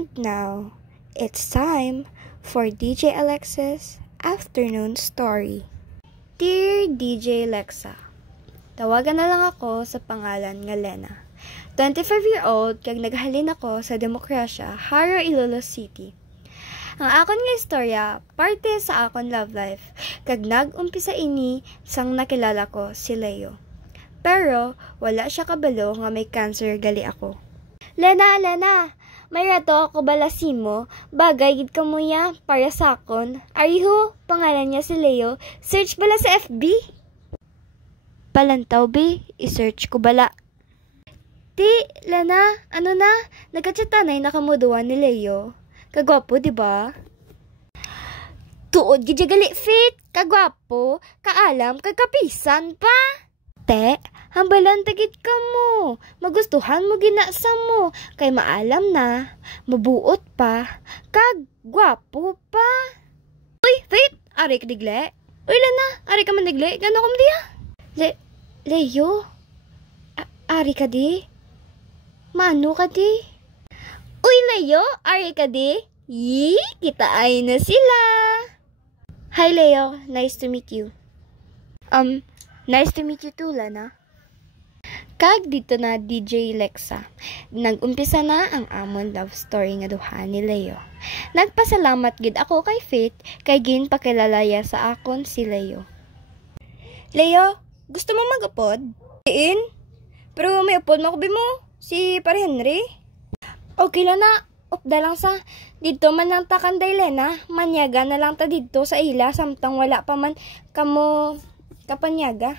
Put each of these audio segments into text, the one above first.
And now, it's time for DJ Alexa's afternoon story. Dear DJ Alexa, tawagan na lang ako sa pangalan nga Lena. 25-year-old kag naghalin ako sa Demokrasya, Haro, Iloilo City. Ang akon nga istorya, parte sa akon love life, kag nag-umpisa ini sang nakilala ko si Leo. Pero, wala siya kabalo nga may cancer gali ako. Lena, may rato ako balasin mo, bagay gid ka mo ya, para sa akon. Ariho, pangalan niya si Leo, search bala sa FB. Palantaw be, i-search ko bala. Ti, Lena, ano na, nagkatsatanay na kamuduan ni Leo. Kagwapo, diba? Tuod gid gali fit, kagwapo, kaalam, kagkapisan pa. Te, hambalan tagit ka mo. Magustuhan mo ginasa mo. Kay maalam na. Mabuot pa. Kag, gwapo pa. Uy, Faith! Ari ka digle? Uy, Lena! Ari ka man digle? Gano'n ka mo diya? Leo? Ari ka di? Mano ka di? Uy, Leo! Ari ka di? Yee! Kita ay na sila! Hi, Leo. Nice to meet you. Nice to meet you too, Lena. Kag dito na DJ Alexa. Nag-umpisa na ang amon love story nga duha ni Leo. Nagpasalamat gid ako kay Faith kay gin pakilalaya sa akon si Leo. Leo, gusto mo mag-upod? Diin? Pero may upod mo mo si Par Henry. Okay lang na. Upda lang sa dito man lang ta kanday Lena. Manyaga na lang ta dito sa ila samtang wala pa man kamo kapanyaga.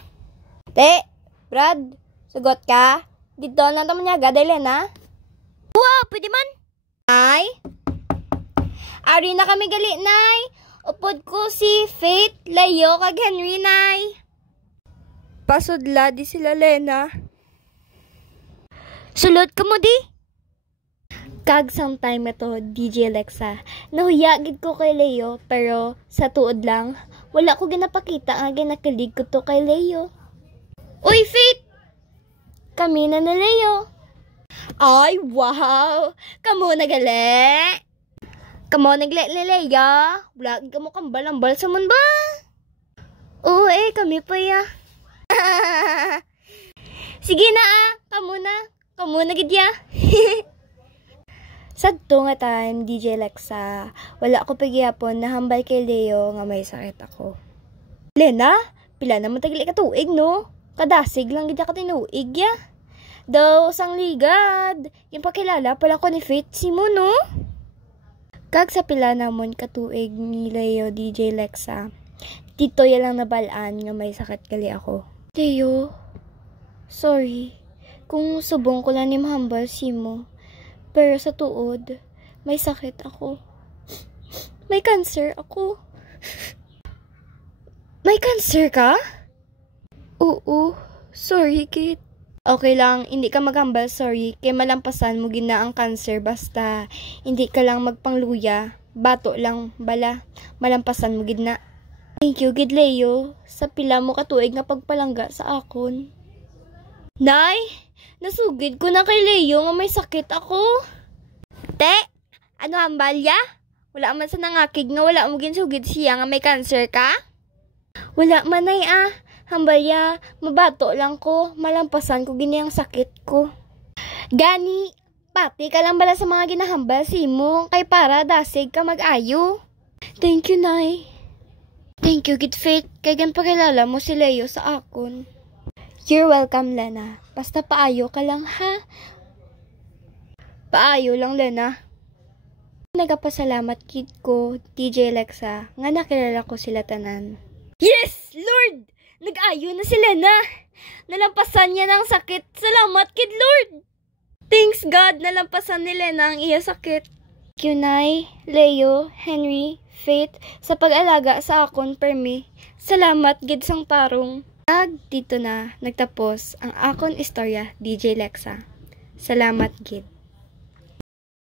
Te, Brad, sugot ka? Dito na ito manyaga, Lena? Wow, pwede man. Nay? Ari na kami gali, Nay. Upod ko si Faith, Leo, kag Henry, Nay. Pasudla di sila, Lena. Sulod ka mo di? Kag sometime ito, DJ Alexa, nahuyagid ko kay Leo, pero sa tuod lang, wala ko ginapakita nga ginakilig ko to kay Leo. Uy, Faith! Kami na Leo. Ay, wow! Kamu nagali? Kamu nagali Leo? Wala ka mo kambal-ambal sa mun ba? Oo, kami pa ya. Sige na kamu na. Kamu na gidya. Sadto nga time, DJ Alexa, wala ko pagyapon na hambal kay Leo nga may sakit ako. Lena, pila naman tagili ka tuig, no? Kadasig lang gid ka tinuig, ya. Daw, sang ligad. Yung pakilala pala ko ni Faith si mo, no? Kag sa pila namon katuig ni Leo, DJ Alexa, dito yalang nabalaan nga may sakit gali ako. Leo, sorry. Kung subong ko lang ni mahambal si mo. Pero sa tuod, may sakit ako. May cancer ako. May cancer ka? Oo. Sorry, Kate. Okay lang, hindi ka maghambal, sorry. Kaya malampasan mo gina ang cancer basta hindi ka lang magpangluya. Bato lang, bala. Malampasan mo gina. Thank you, Gid Leo. Sa pila mo katuig nga pagpalangga sa akon. Nay! Nasugid ko na kay Leo nga may sakit ako. Te, ano hambal ya? Wala man sa nangakig nga wala mo ginsugid siya nga may cancer ka? Wala man ay hambal ya, mabato lang ko, malampasan ko gini ang sakit ko. Gani, pati ka lang bala sa mga ginahambal si mo, kay para dasig ka mag-ayo. Thank you, Nay. Thank you, Gid Faith, kay gan pakilala mo si Leo sa akon. You're welcome, Lena. Basta paayo ka lang, ha? Paayo lang, Lena. Nagapasalamat kid ko, DJ Alexa, nga nakilala ko sila tanan. Yes, Lord! Nag-ayo na si Lena. Nalampasan niya ng sakit. Salamat, kid Lord! Thanks God, nalampasan ni Lena ang iya sakit. Thank you, Nay, Leo, Henry, Faith, sa pag-alaga sa akon permi. Salamat, gid sang tarong. Dito na nagtapos ang akon istorya, DJ Alexa. Salamat, gid.